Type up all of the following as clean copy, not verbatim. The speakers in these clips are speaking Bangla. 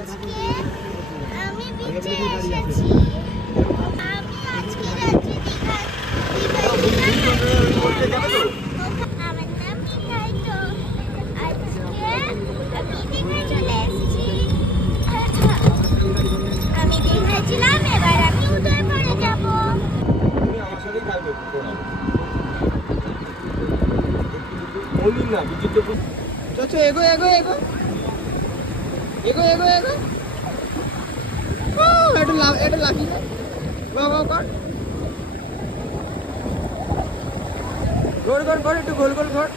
আজকে আমি বিচে এসেছি। আমি আজকে যাচ্ছি দীঘা। আমার নাম মিঠাই। তো আজকে আমি দীঘায় চলে এসেছি। আমি দীঘায় ছিলাম, এবার আমি উদয়পুরে যাব। আমার সাথেই থাকবে বলুন না বিচিত্র। চলো এগো এগো এগো এগো এগো এগো। এটা লাফি যায়। বাবা কর গোল গোল কর, একটু গোল গোল কর।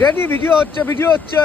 রেডি, ভিডিও হচ্ছে ভিডিও হচ্ছে।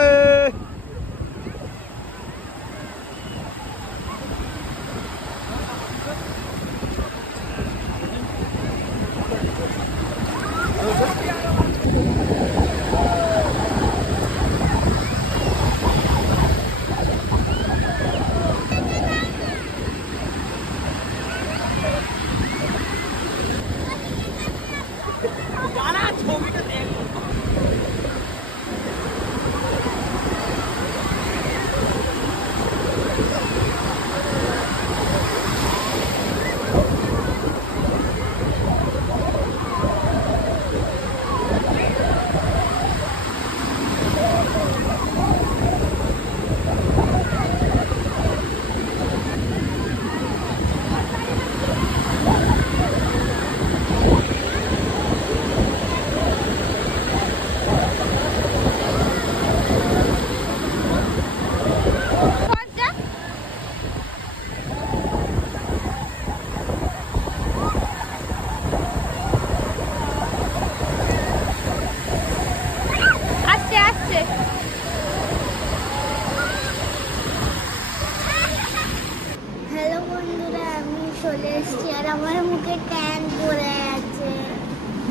হ্যালো বন্ধুরা, আমি চলে এসেছি আর আমার মুখে ট্যান পড়ে আছে।